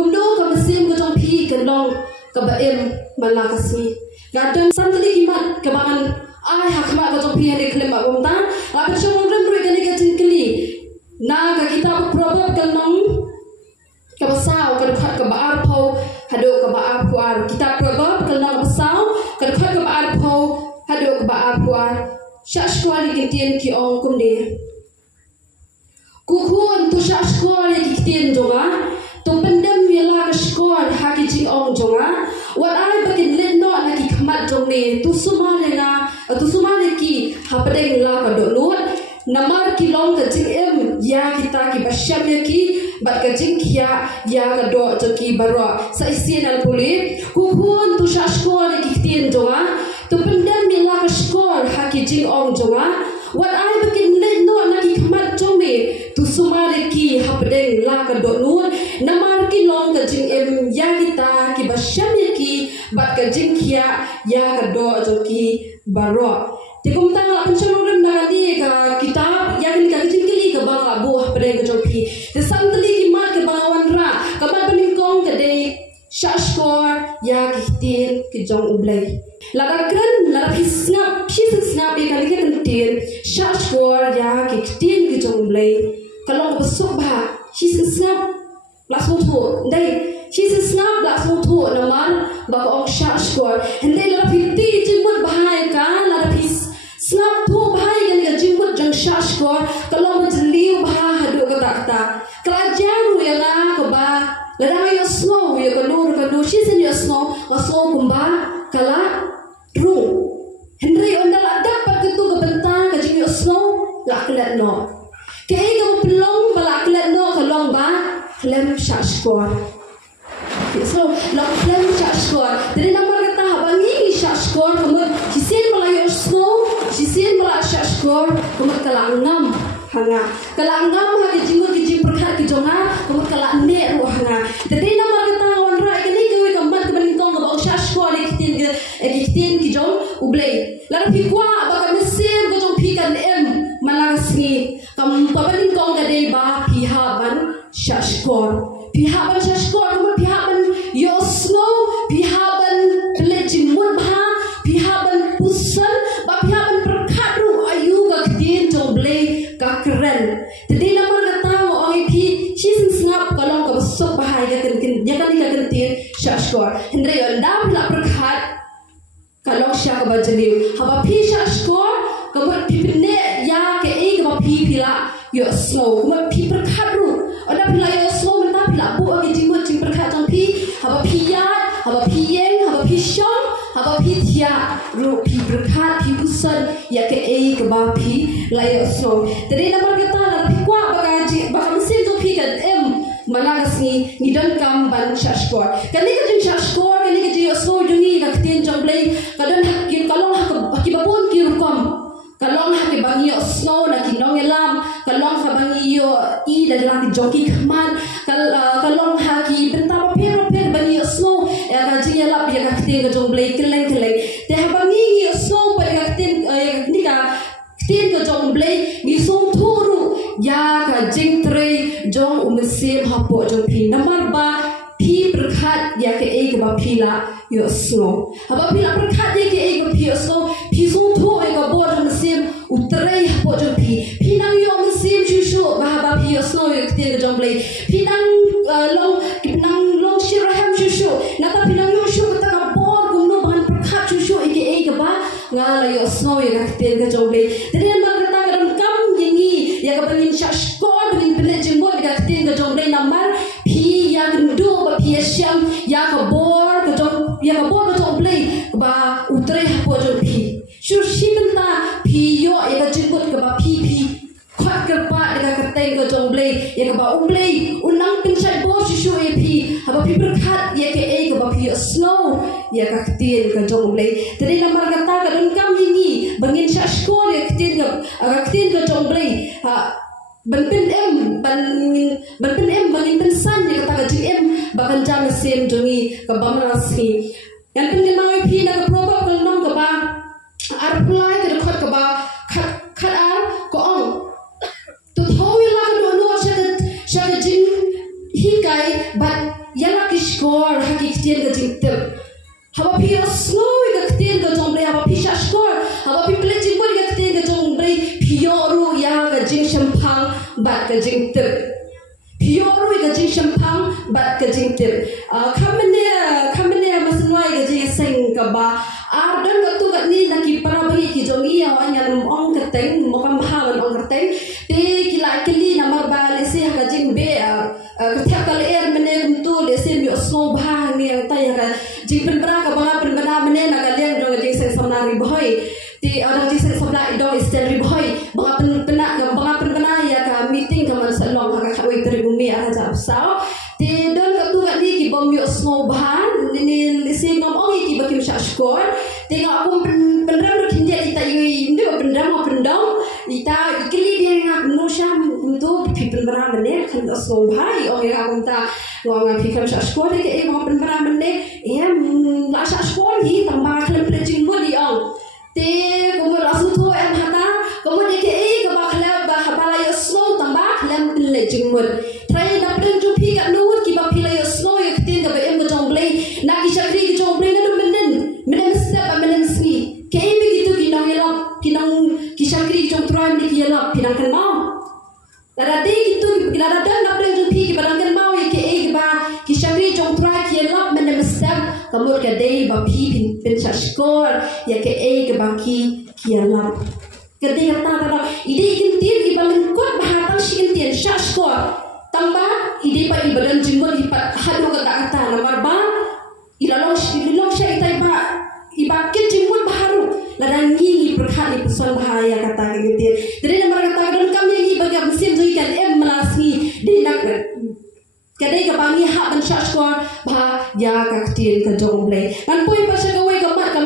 kumdo ka mesim ko jong phi kan long ka ba em malakasi gadang santli kimat kabangan ai hakma ko jong phi hade klem ba bomta la pa chong ram ru ka ni ka tinkli na ka kita probab kan long ka basau ka khat ka ba ar phau hado ka ba ar puar kita probab kan long basau ka khat ka ba ar phau hado ka ba ar puar shashkwali kitien ki ong kumde kukhun tu shashkwali kitien jonga tu pendem yela ka skor haki ji ong jonga wat ai bakin len no na ki khmat jongne tu sumale ki hapadeng la ka do lut namar ki long ka jing em ya kita ki basyam ya ki bat ka jing khia ya ka do to ki baro sa isien al puli kukhun tu shashkwali kitien jonga tu pendem yela ka skor haki ji ong jonga wat ai bakin len no na ki khmat jongne tu sumale ki hapadeng la ka do lut namar ki long ka jing em ya kita ki basyam ya ki bat ka jing khia ya ka do to ki baro tikum tang la penchalong ren na di ka kitab ya ni ka jing kili ka ba ka buah padeng ka jopi te santli ki mat ka bawan ra ka ba bening kong ka de shashkor ya ki tin ki jong ublai la ka kren la ka snap snap e ka ni ka tin shashkor ya ki tin ki jong ublai kalong ba sok ba snap la so tho dai snap la so tho na man ba ko ong shashkor hende la ti jimut bahai ka la snap tho bahai kan ka jimut jang shashkor kalong ba liu bah hadu ka ta kelajar ya na ka ba la da yo snow ya ka nur ka do yo snow ka snow kumba kala ru Henry ondal dapat ketu ka bentang ka jing yo snow la klat no ke ka pelong bala klat no ka long ba klem shashkor so long klem shashkor jadi nama kata habangi shashkor kemudian kisin malayo snow kisin mala shashkor kemudian kalangam hanga kalangam ha ke jing perkhat ki jonga kemudian kalane ru hanga jadi nama kata wan ra ini ke ka mat ke benintong ka shashkor kitin ki jong ublei la pi kwa ba ka mesim ko jong pi kan em malangi kam pa benintong ka dei ba pi haban shashkor kemudian pihaban yosno pihaban pelejimut bha pihaban pusan ba pihaban perkadru ayu ka kdin joble ka keren jadi namar kata mo ang pi chisin snap kalong ka besok bahai ka kin ya kan ka kin shashkor hendre yon da pula perkad kalong sha ka bajaliu haba pi shashkor kemudian pipne ya ke e ka pi pila yosno kemudian pi perkadru ada pila yosno bu agi jimut jing perkhat jong pi haba pi yat haba pi yeng haba pi shong haba pi tia ru pi perkhat pi pusan ya ke e ke ba pi layo so jadi namar kita la pi kwa bagaji bakam sin jong pi kan em malagas ni ngidon kam ban shashkor kani ka jing shashkor kani ka jing so jungi ka tin jong play kadon hakin kalong hak ki babon ki rukom kalong hak bangi snow na kinong elam kalong ha bangi yo I dalam joki khman kalong haki bentama pero bangi snow ya ka jing elap ya ka tin ka jong blai keleng te ha bangi snow pa ka tin ni ka tin ka jong blai ngi song thuru ya ka jing tre jong umsim hapo jong pi namar ba pi perkhat ya ke e ba pila yo snow haba pila perkhat ya ke e ba pi snow pi song tho e ka bo jong sim utrei hapo jong pi nang yo sim shushu ba ba pi snow ya ke tin jong blai pinang long shiraham shushu nata pinang yo shu ta ka bor gumno ban perkhat shushu e ke ba ngala yo snow ya ke tin ka jong blai jadi namar kata kadam kam yingi ya ka bangin shashkor bangin pelejing bo ka tin ka jong blai namar pi ya gendul ba pi syam ya ka bor ka jong blai ba utrei hapo jong pi shur shimenta pi yo ya ka jingkut ka ba pi khat ka ba ka kateng ka jong blai ya ka ba umblai unang pinsai bo shu e pi haba pi berkhat ya ke e ka ba pi snow ya ka tin ka jong blai jadi namar kata ka don kam yingi bangin shashkor ya tin ka jong blai Banpin em bangin pensan ya kata gaji em bakan jam sem jongi ka bamrasi yang pengen mau pi na ka proba ka nom ka ba apply ka khot ka ba khat ar ko ong to thawi la ka do no sha ka jing hi kai but yala skor haki kitian ka jingtem haba phi snoi ka kitian ka jombre haba phi skor haba phi play jingmon ka kitian ka jombre phioru ya ka jing shampang bat ka jingtem phioru ka jing shampang bat ka jingtem khamne masnoi ka jing seng ka ba dan ka tu ka ni na ki para bagi ki jongi ya anya ong ka teng mo kam hawan ong ka teng te kila kili na mar ba le se ka jing be ka kal er mene tu le se mi osno bha ni ta ya ka jing pen bra ka ba pen bana mene na ka leng dong jing seng samnari boy ti ada jing seng samla ido istel ri boy ba pen bana ya ka meeting ka man salong ka ka oi tri bumi a ja sao ti don ka tu ka ni ki bom mi osno bha ni le se ngom ong ki ba kim sha skor tengok aku pendam lu kinjal ita yui ni pendam aku pendam ita kili dia ngak nusyam tu people beram bene kan osno bhai ong ya aku ta ngom fikam sha skor ke e ngom beram bene em la sha skor hi tamba klem plejing mo di ong te komo lasu tho em hata komo de ke e ka ba khala ba habala yo osno tamba klem plejing mo trai da pren ju phi ka nu ki ba phi la yo osno yo tin ka ba em jong blai na ki chakri ki jong blai na do menen step menen ski ke e begitu kinang kisakri jong trai ni ki yelap pinang kan mau ada de gitu ada dan na pren ju phi ki barang kan mau ke e ba kisakri jong trai ki yelap menen step kamur ka de ba phi pin sa skor ya ke e ke ba ki yelap ketika ta ide ikintir ibalin kot bahatang sikintir sa skor tamba ide pa ibadan jingol ipat hadu kata nomor ba ilalong siya itay ba ibakin jingol baharu ladang ngingi perkhali peson bahaya kata kegitir dari nomor kata dan kami ngi bagi musim zuikan malasni di nak kadai kapami hak dan sa skor bah ya kaktir ka jomble kan poi pa sa gawai kamat ka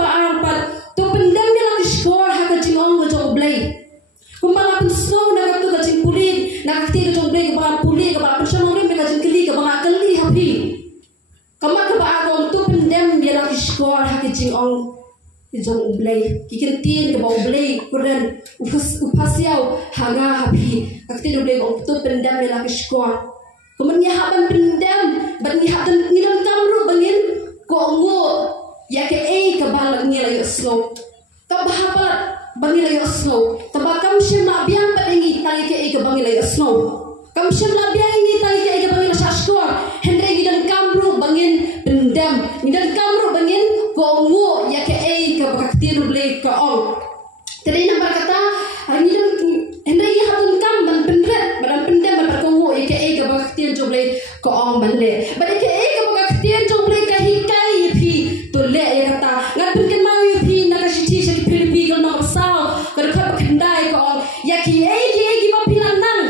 baar pat to pendam ni lang skor hak ka jingong ka jomble kumala pun slow na ka tu ka jing pulin na kaktir ka jomble ka ba pulin ka ba pun sa ngori me ka jing keli ka ba keli happy kamat ka baar ong to pendam ni lang skor hak ka jingong jong ublay kikintin ka ba ublay kuren upasiaw hanga happy kaktir ublay ong to pendam ni lang skor kemudian haban pendam bani haban ngilang kamru bangin ko ngo ya ke e ka balak ngila yo slow ka bahabat bangila yo slow tabakam shim na biang padengi tali ke e ka bangila yo slow kam shim na biang ngi tali ke e ka bangila sa skor hendre ngilang kamru bangin pendam ngilang kamru bangin ko ngo ya ke e ka baktir blay ka ong tadi nampak kata ngilang hendre ngi hatun kam ban pendret badan pendam ban ko ngo ya ke e ka baktir joble ko ong bande bade ke e ka baktir joble ka hikai phi to le ya kata ngat pun kan mau phi na ka shiti sa pilipi ko no sao kar khat khandai ko ong ya ki ba pilan nang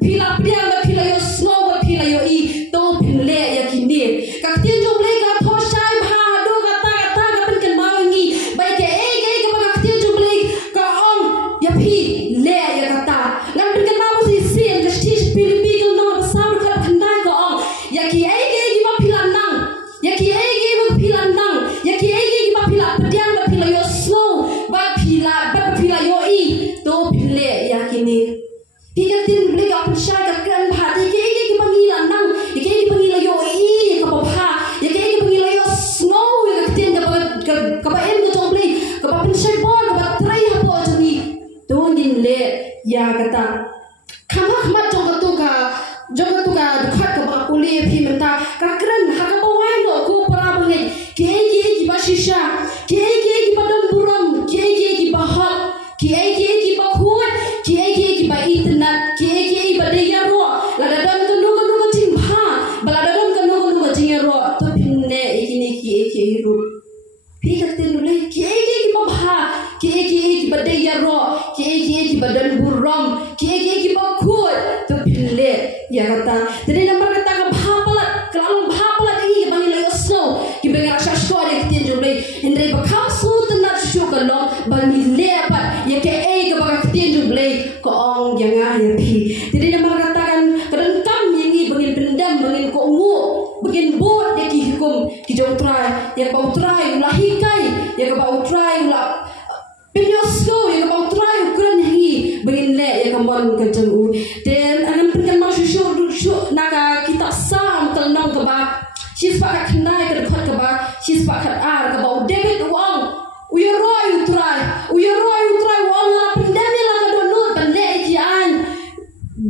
pila pria ba pila yo snow ba pila yo I to pinle ya ki ni ka tin joble ka tho sai bha do ka ta ka pun kan mau ngi bai ke ka ba ka tin joble ka ong ya phi le ya kata ngat pun kan mau si sin ka shiti sa pilipi ko no sao khat khandai ko ong ya ki ba pilan nang ya ki ba pilan nang ya ki ba pila padiang ba pila yo snow ba pila yo I to pinle ya ki ni Hingga tin beli kapun syai kakran bahati ke panggilan nang ke panggilan yo I kapapha ya ke panggilan yo snow ya tin ka ba em to beli ka ba pun syai bon ka ba trai hapo jani dongin le ya kata khamat jong ka dukhat ka ba kuli phi menta kakran hakapawai no ko para bangai ke ba shisha ke ba dam buram ke ba hak ke ba khut ke ba internet ke ba daya ro la dadam kanu jing bha bala dadam kanu jing ro to pinne ikini ke ru phi kakte nu le ke ba bha ke ba daya ro ke ba dan buram ke ba khut to pinne ya kata jadi nomor kata ka bha palat ini ke bangila yo snow ki benga rasa skor ke tin jole hendre ba kham su tan shu ka lo bani le pa ya ke ka ba ka tin jole ko ong yanga ya phi jadi nomor kata kan kadang kam yangi bangin pendam bangin ko ngu bangin bot ya ki hukum ki jong try ya ba try ulah hikai ya ka ba try ulah pinyosko ya ka ba try ukuran hangi bangin le ya ka mon ka jong u then anam kan mau shu naga kita sam tal nong She sepakat kendai ke dekat ke ba, she sepakat ke ba David wang. Uyaroi utrai wang la pendami la ka donut bande ikian.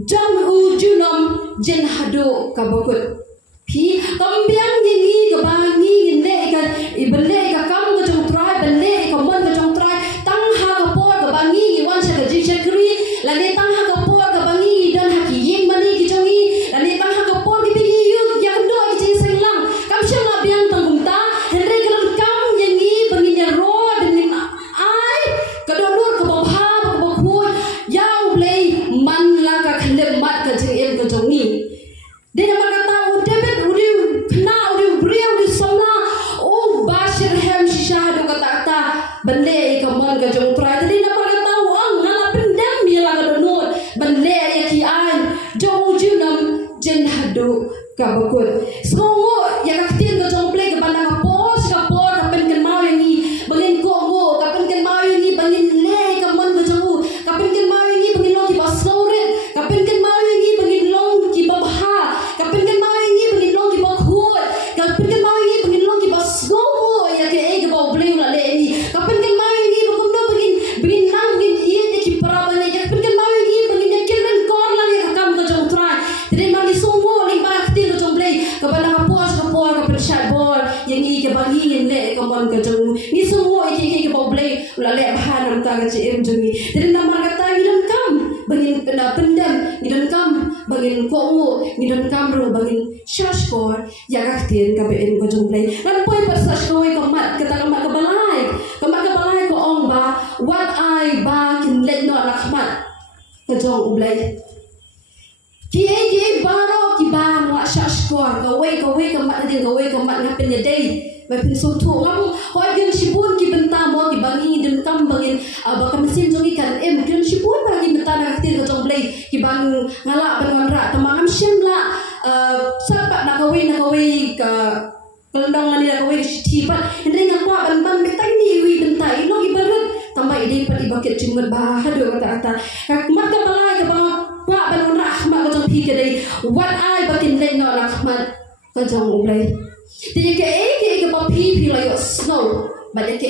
Jam junom jen hado ka bakut. Pi kambiang ngi ka ba ngi ne ka ibele ka kam ka jong trai bele ka mon ka jong trai tang ha ka por ka ba ngi wan sa ka ji kri la ne tang ha ka por ka ba ngi dan ha ki yeng mani ki jong ngi la ne tang ha ka por ki bi yu ya do ki jing seng lang kam shang la biang tang bum ta henre ka kam yang ngi bangin ya ro dan ni ai ka do nur ka ba ha ka ba khu yau play man la ka khlem mat ka jing em ka jong ngi de na ma ka David udi kena udi beriau di sana oh Bashir hem syahadu kata bende ikaman ka jong try tadi na mga tahu ang ngala pendam yala ka donut bende ya kian jong junam jen hadu ka bakut songo ya kaktin ka jong play ka banda ka pos ka por ka pen kan mau yang ni bangin ko mo ka pen kan mau yang ni bangin le ka man ka jong ka pen kan mau yang ni bangin long ki ba snoret ka pen kan mau yang ni bangin long ki ba bha ka pen kan mau yang ni bangin long ki ba khut ka pen kan mau yang ni bangin long ki ba snomo ya ke e ka ba blame la le ni ka pen kan mau yang ni bangin no bangin nang bangin ye de ki para ba ne ka pen kan mau yang ni bangin ya kiran kor la ka kam ka jong try tadi mangi somo ni ba kaktin ka jong play ka banda ka pos ka por ka pen shot ball yang ni ka bagi yang le ka man ka jong ni semua iki ka ba blame la le ba han ta ka ci em jong ni tadi nama kata ngidan kam bangin pena pendam ngidan kam bangin ko mo ngidan kam ro bangin shash kor ya kaktin ka ben ka jong play lan poi per sash ko ka mat kata ka mat ka balai ko ong ba what I ba kin let no lakmat ka jong play Kiai baro ki ba wa shashkor ka wei ka mat din ka wei ka mat ngapin ya dei mai pin so tu ngam ho gen shibun ki benta mo ki bangi din kam bangin ba ka mesin jongi kan em gen shibun ba ki benta na ktir ka jong blai ki bang ngala ban wanra tamam shem la sapat na ka wei ka kelandang ngani na ka wei shi pat hendri ngakwa ban betai ni wi benta ilo ki barut tambah ide pat ibaket jumut ba hado kata mat ka balai ka ba wa ban rahmat ka jong pi ke dei what I bakin le no rahmat ka jong ulai ti ke ke ba pi la yo snow ba de ke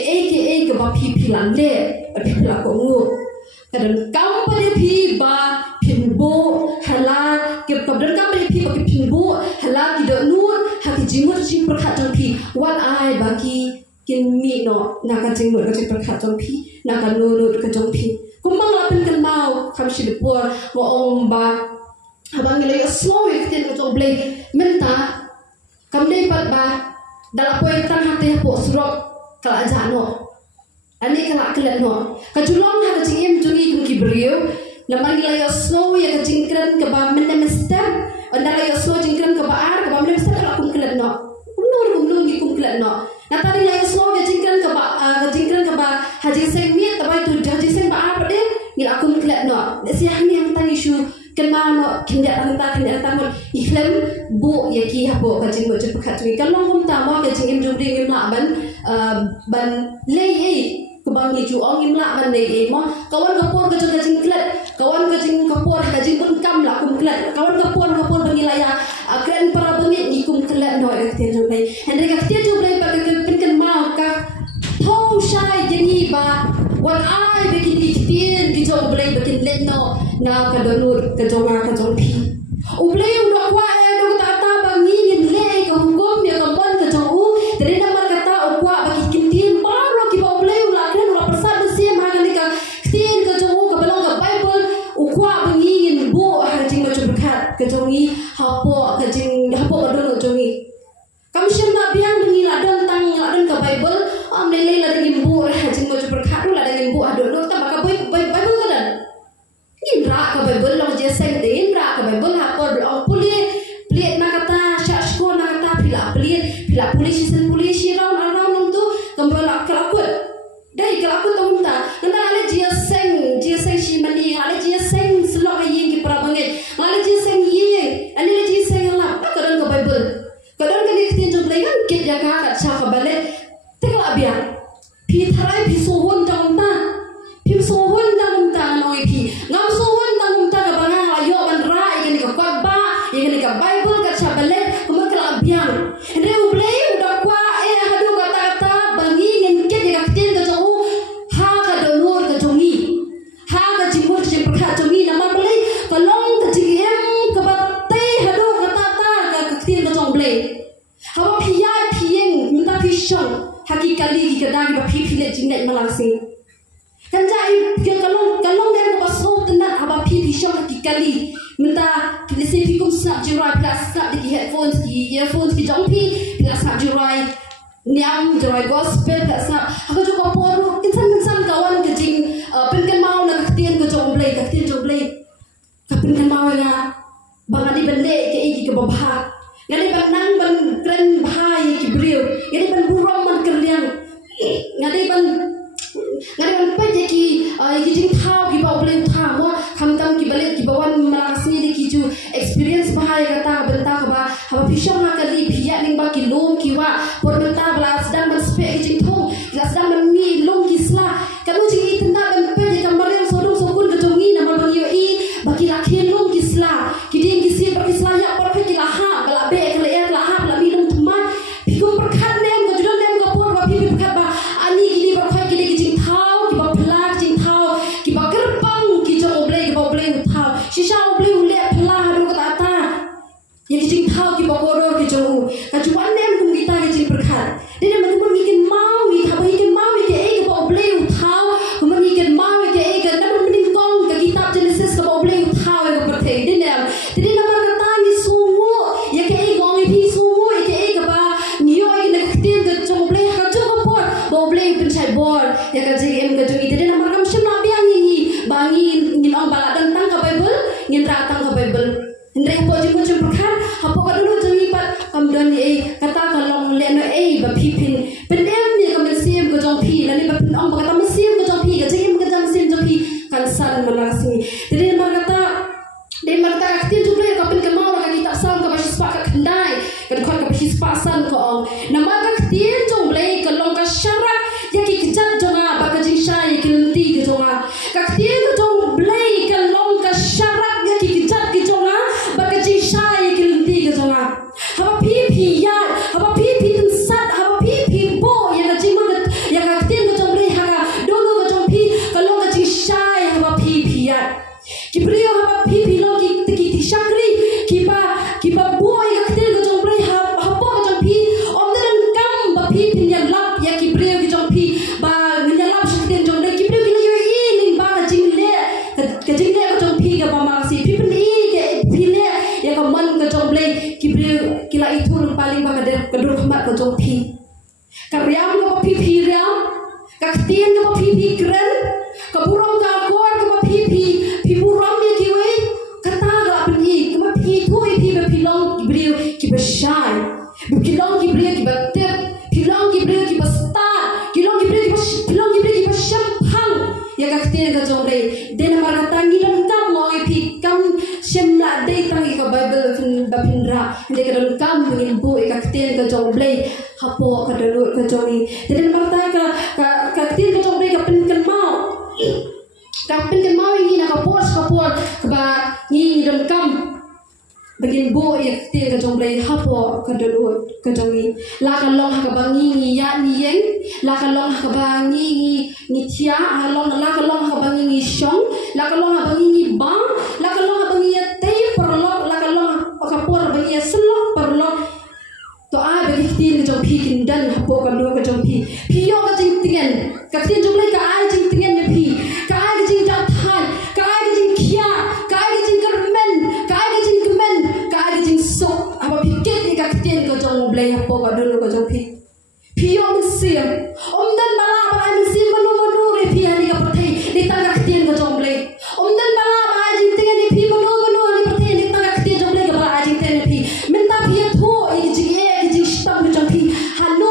ba pi la le ba pi la ko ngu kadang kam pa de pi ba pin bo hala ke ka dan kam pa de pi ba ke pin bo hala ki do nur ha ki jimut chi prakhat jong pi what I baki kin mi no na ka jingmut ka chi prakhat jong pi na ka nu ka jong pi kumbang lapin kan mau kam shi depor mo ong ba abang nilai slow iktin ko jong blay menta kam dei pat ba dala poin tan hate po surok kala jano ani kala kelet no ka julong ha jing em jungi kum ki brio lamang nilai slow ya ka jingkran ka ba men step andala yo slow jingkran ka ba ar ka ba men step kala kum kelet no kum gi kum kelet no na tadi nilai slow ya jingkran ka ba ha jing seng mi ta ba tu ha jing seng ba ar de ni akum kelet no si hani yang tani shu kenal no kinda ta mo ikhlem bu ya ki habo ka jing mo je pakhat mi kalong kum ta mo ka jing em jum ring em la ban le e ko bang ni ju ong im la ban le e mo kawan ka por ka jing kelet kawan ka jing ka por ka jing pun kam la kum kelet kawan ka por bangi la ya kren para bangi ni kum kelet no ka tian jum le henry ka tian jum le pa ka pen mau ka thau shai jengi ba wan ai bikin ikhtian ki jong blai bikin let no na ka donur ka jong pi u blai u no kwa e no ta bangi ni le ka hukum ya ka bon ka jong u dari na kata u kwa bagi kintin baro ki ba blai u la kren la persat besia ma ka ni ka ikhtian ka jong u ka balong ka bible u kwa bangi ni bo ha jing ma berkat ka jong i hapo ka donur jong i kam shim na biang bangi la don ka bible am le la ding bu ha jing ma berkat la ding bu ado no ta ba ka bible ka dan indra ka bible long je seng de indra ka bible ha por ong pulit na kata shashko na kata pila polisi sen polisi round nong tu kembala kelakut dai kelakut tong ta nanda ale je seng shi mani ale je seng slok yin ki para banget ale je seng yin ale je seng la ka dan ka bible kadang kan ikhtian jom lai kan kit ya ka cha ka bale tekla biar pi tharai pi sohon tong ta pi sohon tong ta noi pi ngam sohon tong ta ka banga ayo ban ra ikan ka ba ikan ka bible ka cha bale kuma kala biang. Ende ublei udah kwa hadu kata-kata bangi ngin ke kaktin ke jauh ha ka donor ke jongi. Ha ka jimur ke perkhat jongi nama blei kalong ke jiem ke batai hadu kata-kata ke kaktin ke jong blei. Hawa piyai piyeng minta pisang hakikali ki kadang ba pipile jingnet malangsing. Kanjai ke kalong dia ke baso tenat haba pisang hakikali minta pilih pikum snap jirai plus snap di headphones di earphones di jongpi plus snap jirai niam jirai gospel plus snap aku juga poru insan kawan kejing pengen mau nak ketien ke jomblay kapin mau na bangadi bende ke iki ke babha ngadi banang ban kren bahai ki brio ngadi ban burong man kerliang ngadi ban peje ki jing thau ki bawle tha mo hamtam ki bale ki bawan malasni de ki ju experience bahai kata benta ka ba haba pisang ha kali phia ning ba ki lom ki wa por benta bla sedang man spe ki jing thong la sedang man mi lom ki sla kalu jing itna ban peje kamare sodum sokun ke jongi na mal bagi i bagi rakhin lom ki sla ki ding ki si par ki sla ya por ki la ha bala be kle er la ha bla mi lom thma pikum perkhat nem ko judon nem ko por ba pi perkhat ba ani gili par khai ki de ki jing thau ki ba phla jing thau ki ba kerpang ki jong oblei ki ba oblei thau shisha oblei ule phla haru ko ta ya ki jing thau ki ba koror ki jong ka juan nem kum kita ki jing perkhat de nem tu mikin mau ki ha ba hikin mau ki e ki ba oblei thau kum mikin mau ki e ka nam min kong ka kitab Genesis ka ba oblei thau e ko perthei de nem mar kata ni sumu ya ke e gong pi sumu e ke e ka ba niyo ki na ktin ka jong oblei ka jong por ba oblei pen chai bor ya ka jing em ka jong ite de nam kam shim na biang ni bangi ngin ong bala dan tang ka Bible ngin ra tang ka Bible ndre po jing ko jong perkhat hapo ka dulu jong ipat kam don e kata ka long le no e ba phipin pendem ni ka mesim ko jong phi la ni ba pin ong ba kata mesim ko jong phi ka jing ka jong mesim jong phi kan san manasi de mar kata aktin tu play ka pin ka mau ka kita sang ka ba spa ka khandai ka khot ka spa san ko ong nama ka aktin jong play ka long ka syarat ya ki kijat jonga ba ka jing shai ki lunti ki jonga ka aktin jong play ka long ka syarat ya ki kijat ki jonga ba ka jing shai ki lunti ki jonga haba pi ya haba pi tin sat haba pi bo ya ka jing mo ya ka aktin jong play ha ka dono ka jong pi ka long ka jing shai haba pi ya ki brio haba pi lo ki shakri ki ba boy ka ktel ko jong play ha po ka jong pi om den kam ba pi pin ya lap ya ki brio ki jong pi ba min ya lap shakten jong le ki brio ki yo i ning ba ka jing le ka jing le ka jong pi ka ba ma si pi pin i ke pi le ya ka man ka jong play ki brio ki la itu rung paling ba ka der ka dur khmat ka jong pi ka riam ka pi riam ka kten ka pi kren ka burong ka kor ka pi burong ni ki we kata ga pni kuma pi thui pi be pilong ki brio ki be shai pilong ki brio ki be tep pilong ki brio ki be sta pilong ki brio ki be shampang ya ka kten ka jong le den mar ta ngi lam kam mo pi kam shem la de tang ka Bible fin ba pinra de ka don kam ngin bo ka kten ka jong le hapo ka dalu ka jong ni den mar ta ka kten ka jong le ka pin kan mau kapin kan mau ingin nak kapor keba ni don kam begin bo ya ktir ka jong blai hapo ka dulu ka jong ni la ka long ka bangi ni ya ni yeng la ka long ka bangi ni tia la ka long ka bangi ni shong la ka long ka bangi ni bang la ka long ka bangi ya tei perlok la ka long ka por bangi ya selok perlok to a be ktir ka jong pi kin dan hapo ka dulu ka jong pi yo ka jing tingen ka ktir jong blai ka ai jing tingen ni pi ka ai jing jat hai ka ai jing khia ka ai jing kermen ka ai jing kemen ka ai jing sok apa pikir ni ka ktir ka jong blai hapo ka dulu ka jong pi yo mesim om dan bala ba mesim manu re pi ani ka pathai ni ta ka ktir ka jong blai om dan bala ba jing tingen ni pi manu ani pathai ni ta ka ktir jong blai ka ba jing tingen pi minta pi tho i jing stop ni jong pi hano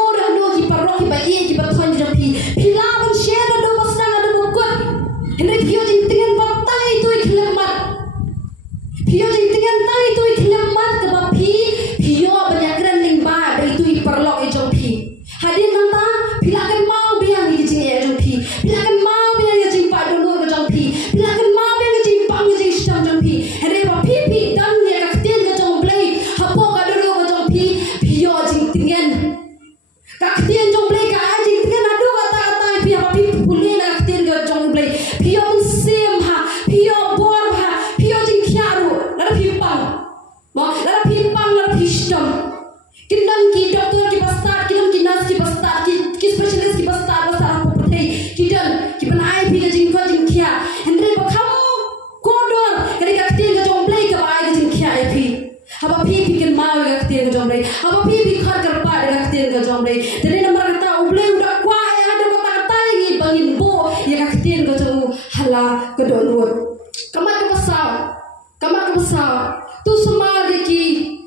ki parok ki ba i ki ba thon jong pi la ban share do pasang do kot henry pio jing tingen ba tai tu ikhlamat pio jing tingen tai tu ikhlamat ka ba pio banyak ran ning ba ba itu i parlok i jong pi hadin nanta jomble apa pi bi khar karpa de ktien ka jomble tene nomor kata uble udah kwa ya ada kata kata ini bangin bo ya ktien ka jom hala kedonur kamat ke besar tu semua ki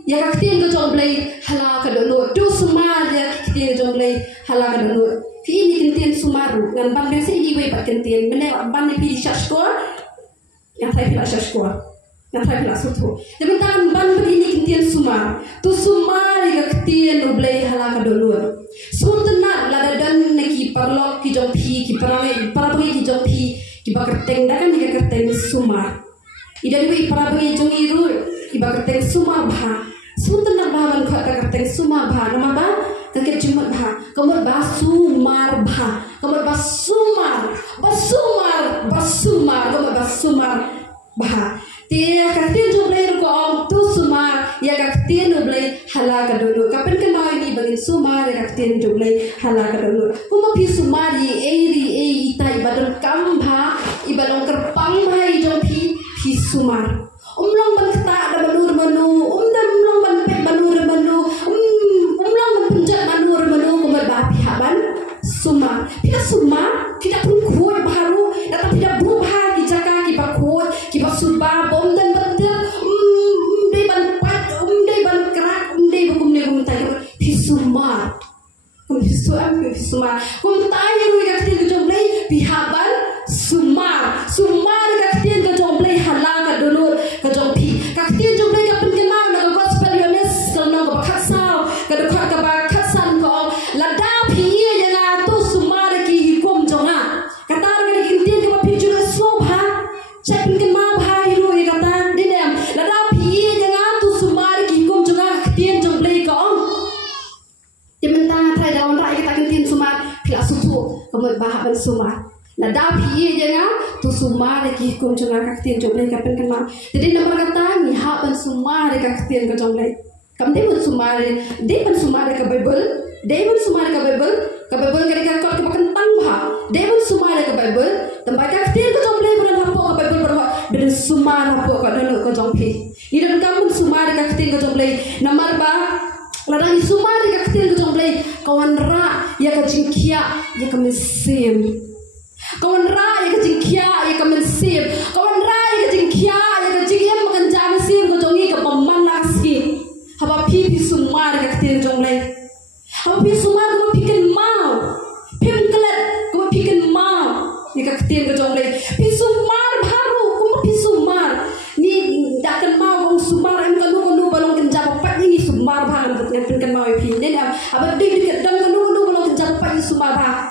ya ktien ka jomble hala kedonur tu semua ya ktien jomble hala kedonur pi ini kentien sumaru ngan ban besi ini we bat kentien mene ban ni pi syashkor yang saya pilih syashkor yang saya pilih sutu tapi tan ban ini kentien sumar tu sumar ya ktien uble hala kedonur sultanat lada dan neki parlok ki jom pi ki parabangi ki jom pi ki bakerteng dakan ni kerteng sumar idan we parabangi jong iru ki bakerteng sumar bha sultanat bahan kha kerteng sumar bha nama ba kakek jumat bha kamar ba sumar bha kamar ba sumar kamar ba sumar bha tia kakek jomle ko om tu sumar ya kakek noble hala kadulu kapan kenal ini bagin sumar ya kakek jomle hala kadulu kuma pi sumar ye eri itai badal kambha ibalong kerpang bhai jompi pi sumar umlong ban kata ada manur manu umdan umlong ban pet manur manu umlong ban punjat manur manu kumar ba pihaban sumar pida sumar tidak pun kuat baru datang tidak berubah di jaka ki bakut ki basuba bom dan bandel de ban pat de ban kerak de bukum ne gum tay pi sumar kum tay ru ya ktin jomble pihaban sumar ka ktin jomble hala ka donor ka jompi ka ktin jomble ka pen kenal na gospel yones ka no ka khasaw ka do ka ba khasan ko lada phi ye nga tu sumar ki hikom jonga katar ka ktin ka phi ju sobha chapin ke ma bhai ru ye kata dinem lada phi ye nga tu sumar ki hikom jonga ktin jomble ka ong Jementang trai daun rai kita kentin sumar pila sutu kemudian bahaban sumar lada phi ye nga tu sumar ki hikom jonga kaktin jomble ka pen kenal jadi nomor kata ni haban sumar ka kaktin ka jomble kam de sumar ka bible ka bible ka kot ka kentang bha de sumar ka bible tempat kaktin ka jomble bulan hapo ka bible berwa ben sumar hapo ka dolo ka jompi idan kam sumar ka kaktin ka jomble nomor ba ladang sumar ka kaktin ka jomble kawan ra ya ka jingkia ya ka mesim kawan ra ya ka jingkia ya ka mesim kawan ra ya ka jingkia ya ka jingiem makan jam mesim ka jongi ka pamman laksi haba pi sumar ka kaktin jomble haba pi sumar ka piken mau pim kelet ka piken mau ni ka kaktin ka jomble pi sumar baru ka pi sumar ni dakan mau kong sumar em kanu balong kenjap pat ni sumar bang kan mau pi ni aba dik dan kanu balong kenjap pat ni sumar bang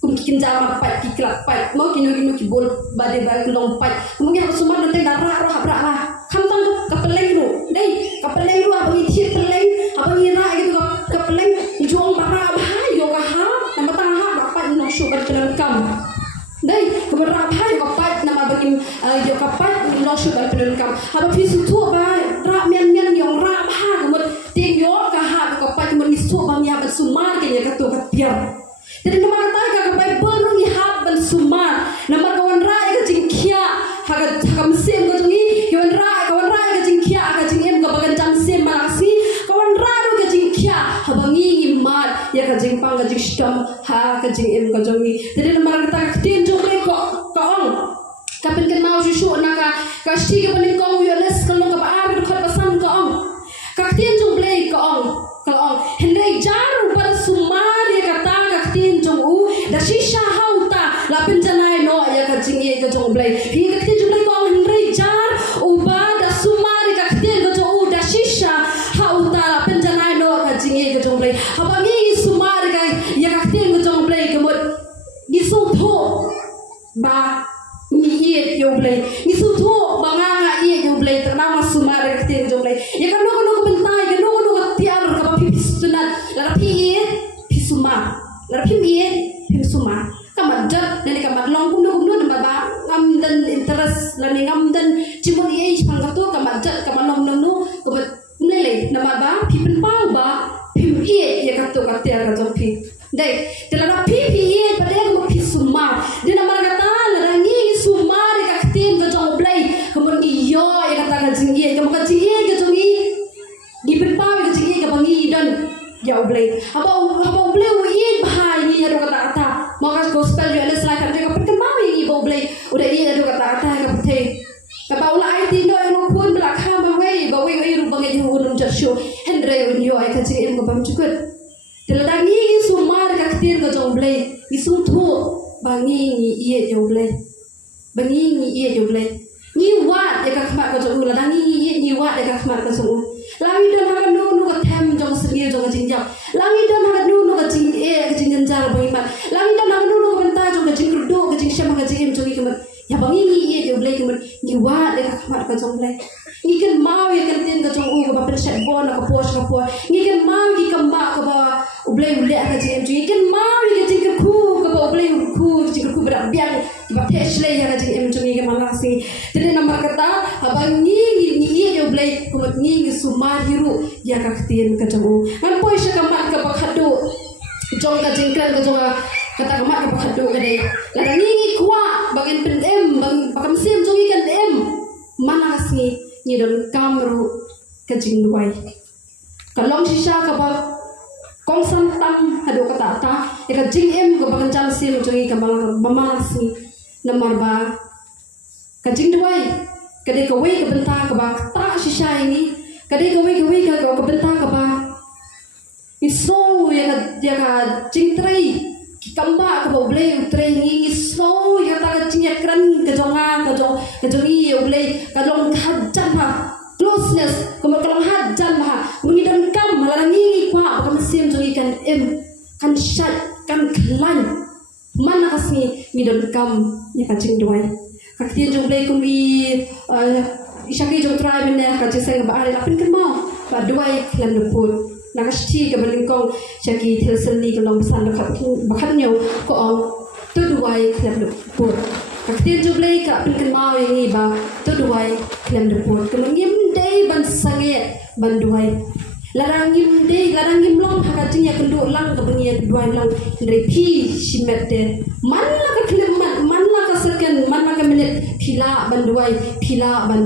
kum kikin jama pat ki klap pat mau kinu ki bol bade ba long pat mungkin harus sumar nanti darah roh habra lah kamtang kapeleng ru dei kapeleng ru abang isi peleng abang ira gitu kapeleng juang para bah yo ka ha nama taha bapak no sugar penenkam dei keberapa hai bapak nama bagim yo kapat no sugar penenkam haba fisu tu ba ra mian yang ra ha kemud ting yo ka ha kapat kemud isu bang ya sumar ke ya katu katiam jadi nama kata ka bible ru ni hab ban sumar nama kawan ra ka jingkia haga mesim ka jungi kawan ra ka jingkia ka jingem ka bagan jang sim malaksi kawan ra ru ka jingkia habangi ngimat ya ka jingpang ka jingstom ha ka jingem ka jungi jadi nama kata tin jomble ko ong kapin kenal susu naka kasti ka panin ko yones kalau ka baar ka khot pasan ko ong kaktin jomble ko ong hendai jaru pada sumar ya kata kaktin jong u da shisha hauta la penjanai no ya ka jingi ka jomble hi kaktin jomble ko ong hendai jar uba da sumar ya kaktin ka jong u da shisha hauta la penjanai no ka jingi ka jomble habangi sumar ka ya kaktin ka jomble kemud disutho ba ni ye jomble disutho banganga ye jomble ternama sumar ka kaktin jomble ya kan no bentai kan no tiar ka sunat lara pi sumar lara pi sumar kamadat nani kamad long kumno namba ngam dan interest lani ngam dan cimut ye pangatu kamadat kamalong nanu kabat nele namba ba pi penpau ba pi ya katu katia ka jompi dai telara pi pada ko pi sumar di nama kata lara ngi sumar ka katin ka jomblai kamon iyo ya kata ka jingi ka jingi ka jongi di penpau ka jingi dan ya ublay haba ublay uin bahai ni adu kata maka gospel yo les like kan ka pen mau ni ublay udah iya adu kata ka pete ka ula ai ti no yo kun bla kha ba we ru bangai ju unum jasho hendre yo ai ka jing em ko bam chukut telada ni sumar ka ktir ka jong ublay isum thu bangi ni iya yo ublay bangi ni iya yo ublay ni wat e ka khmat ka jong ula dangi ni wat e ka khmat ka jong Langi dan hakat nu ka them jong sengil jong jing jam. Langi dan hakat nu ka jing ka jing genjar bang iman. Langi dan hakat nu ka benta jong ka jing kerdo ka jing syam ka jing em jong ikemat. Ya bangi ni ye blay kemat ni wa de ka khamat ka jong blay. Ni kan mau ye kan tin ka jong ka ba perset bon ka pos ka po. Ni kan mau ki kamba ka ba blay ule ka jing em jong. Ni kan mau ye ka jing ku ka ba blay ku jing ku berak biang ki ba tesle ya ka jing em jong ke malasi. Tede nama kata abangi ni ye blay kumat ni sumar hiru ya kaktian ka jong ngan poi sya kamat ka bakhado jong ka jingkran ka jong kata kamat ka bakhado ka dei la ni kwa bagin pendem bang pakam sim jong ikan em manas ni don kamru ka jingwai kalong sisya ka ba kong santam hado kata ta e ka jing em ka bagan jam sim jong ka manas ni namar ba ka jingwai kadai kawai ka benta ka ba ta shisha ini kadai kawai ka benta ka ba iso ya ka jingtrai kamba ka ba blay utrai ni iso ya ta ka jingakran ka jonga ka jongi blay ka long hajan ha closeness ka long hajan ha mungi dan kam halangi kwa ka mesim jongi kan em kan shat kan klan mana kasni ni dan kam ya ka jingdoi kaktian jong blay kumi isaki jong tribe ne ka jisai ba ari lapin kan mau ba duai klan deput nakasti ka balingkong chaki thelsen ni ka long san ka bakhan nyo ko on tu duai klan deput kaktian jong blay ka pin kan mau ni ba tu duai klan deput kemengim dei ban sange ban duai larangim long hakating ya kendu lang ka bengi duai lang ndre pi simete man la ka kleman man la ka second man la ka minute pila ban duai pila ban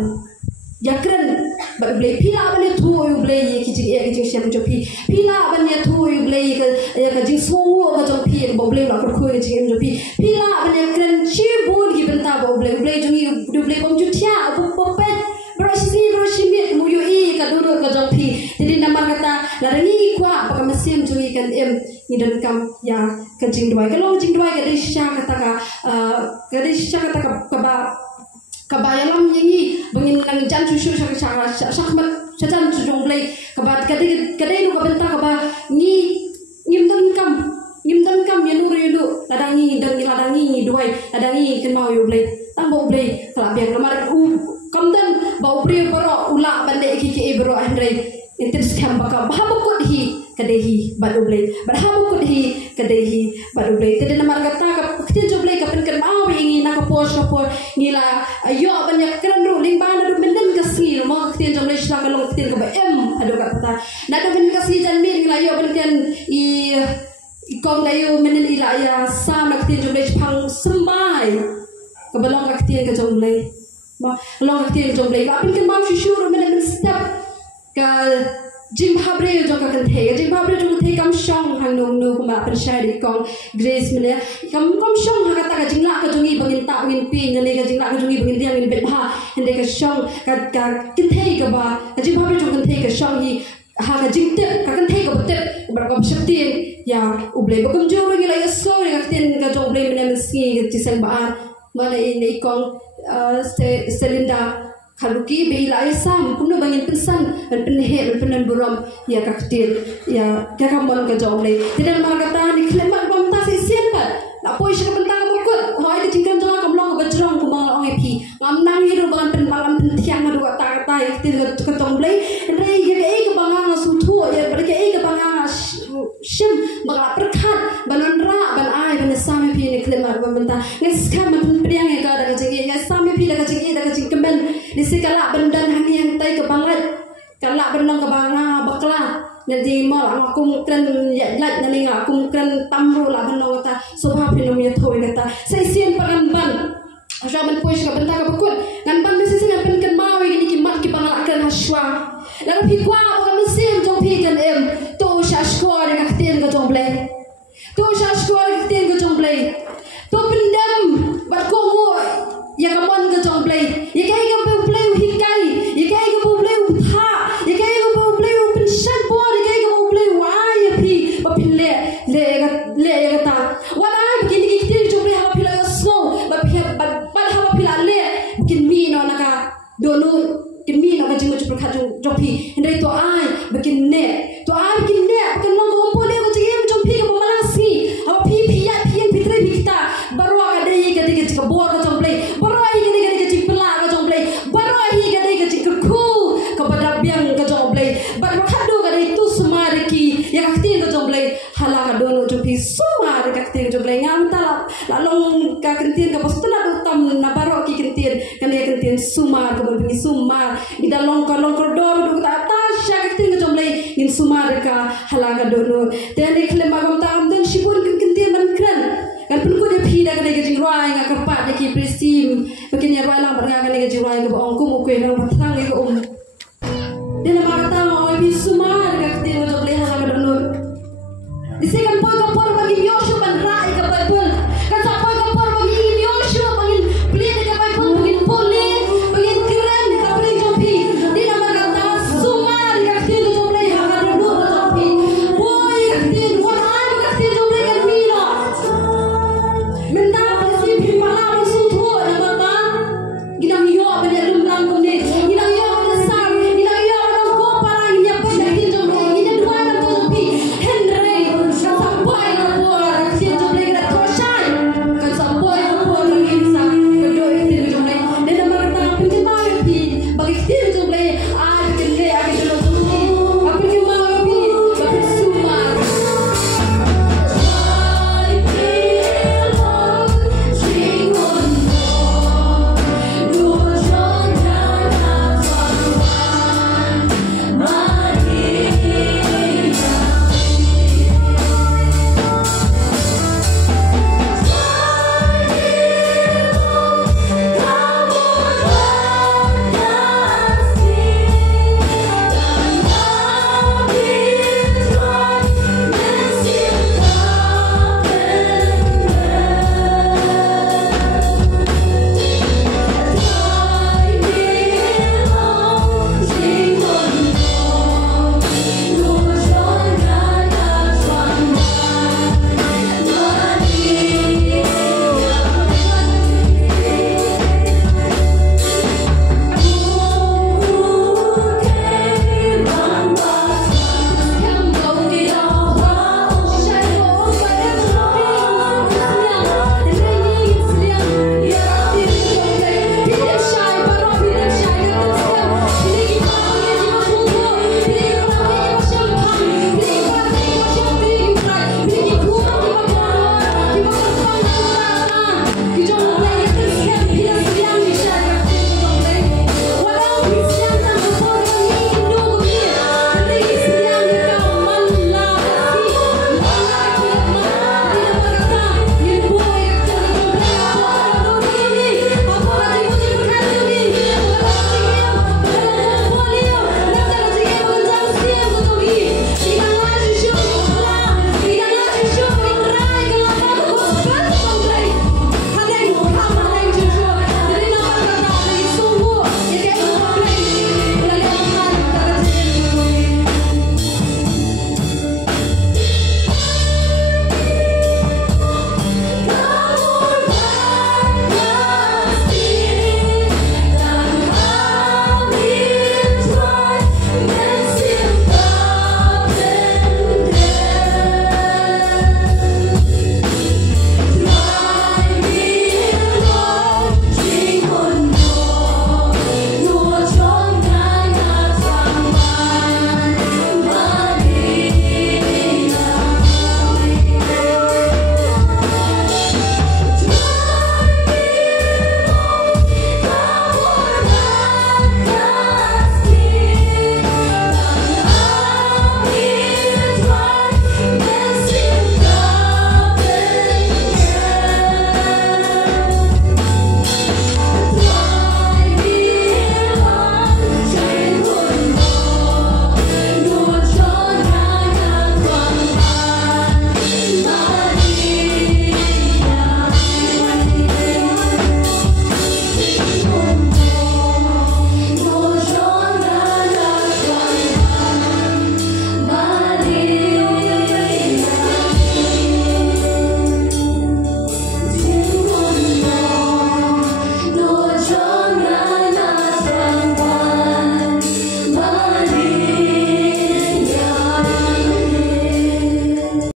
yakren ba blay pila ban thu yu blay ki jing syam jo pi pila ban ya thu yu blay ka ya ka jing songo ka jo pi ka blay la ka khu ki jing jo pi pila ban yakren chi bun ki benta ba blay jong yu blay bom ju thia bu pet Broshimit muyu i ka duru ka jong pi jadi nama kata larani kwa apakah mesim jui kan em ni dan kam ya ka jing dua kalau jing dua ka disha kata ka ba yalam yangi bangin nang jan susu sakmat sajan jong blay ka ba kadai nu ka benta ka ba ni ngim dan kam ya nur yulu ladangi ni duai ladangi kan mau yu blay tambo blay kala biang lamar kamdan bau pri baro ula bande ki baro andre intis kam baka bahabukut hi kadehi badublay barhabukut hi kadehi badublay tede namar kata ka ktin joblay ka pen kan mau ingi na ka pos ngila ayo banyak kran ru ling bana du menden kasni mo ktin joblay shla ka long ktin ka ba em adu kata na do men kasni jan mi ngila yo ben kan i kong dayo menen ila ya sam ktin joblay phang sembai ka balong ktin ka joblay long aktir jong blay apin kan mau shuru men step ka jim habre jong ka kan the kam shong hang nong nu kuma pen shari kong grace men kam shong ha kata ka jingla ka jongi bangin ta win pi ngale ka jingla ka jongi bangin dia min bet ha hende ka shong ka kan the ka ba jim habre jong kan the ka shong hi ha ka jing tep ka kan the ka tep bar ka shakti ya ublay bakam joro ngila ya so ka tin ka jong blay men si ka tisang ba mana ini kong Selinda kaluki bila isam kuno bangin pensan penhe penan buram ya kaktir ya kakamon ka jongle tidak margata ni klemat pamta sisen pat la poi sya pentang mukut hoi ke jingkan jonga kamlong ka bajrong ku mal ong epi ngamnang hiru bangan pen malam tiang adu ta ta kaktir ka jongle rei ke ke bangang suthu ya berke ke bangang shim baga perkhat banon ra ban ai ban sami pi ni klemat pamta nges kam man priang ka da ka jingi nges sami pi da ka jing kemen disikala bendan hani yang tai ke bangat kala benang ke banga bakla nanti mal aku mungkin ya lat nanti aku mungkin tamru la benang kata subha pinum ya thoi kata sai sien pagan ban ashaban push ka benda ka bakut ngan ban mesti sing pen kan mawi ni ki mat ki bangala kan haswa la pi kwa ka mesim jong pi kan em to hala ka dono jo pi sumar ka tin jo ble ngam ta la long ka kentin ka pos tuna utam na baro ki kentin kan ya kentin sumar ka pi sumar ida long ka dor du ta ta sha ka tin jo ble ngin sumar ka hala ka dono tele khle magam ta am den shibun kentin man kran kan pun ko de phi da ka de jing roi nga ka pa de ki presim pakin ya roi lang ba nga ka de jing roi ka ong ku mu kwe lang ba thang ka